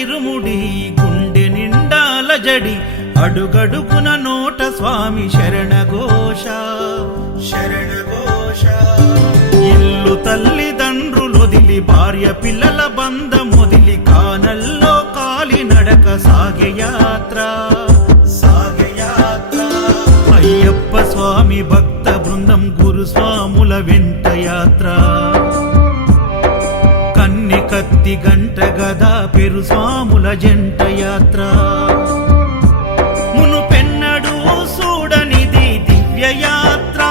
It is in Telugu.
ఇరుముడి గుండె నిండాల జడి అడుగడుగున నోట స్వామి శరణఘోష శరణఘోష. ఇల్లు తల్లిదండ్రులొదిలి భార్య పిల్లల బంధమొదిలి కానల్లో కాలి నడక సాగే యాత్ర సాగే యాత్ర. అయ్యప్ప స్వామి భక్త బృందం గురుస్వాముల వెంట యాత్ర. కన్నె కత్తి గంట గదా పెరు స్వాముల జంట యాత్ర. మునుపెన్నడూ చూడనిది దివ్య యాత్ర.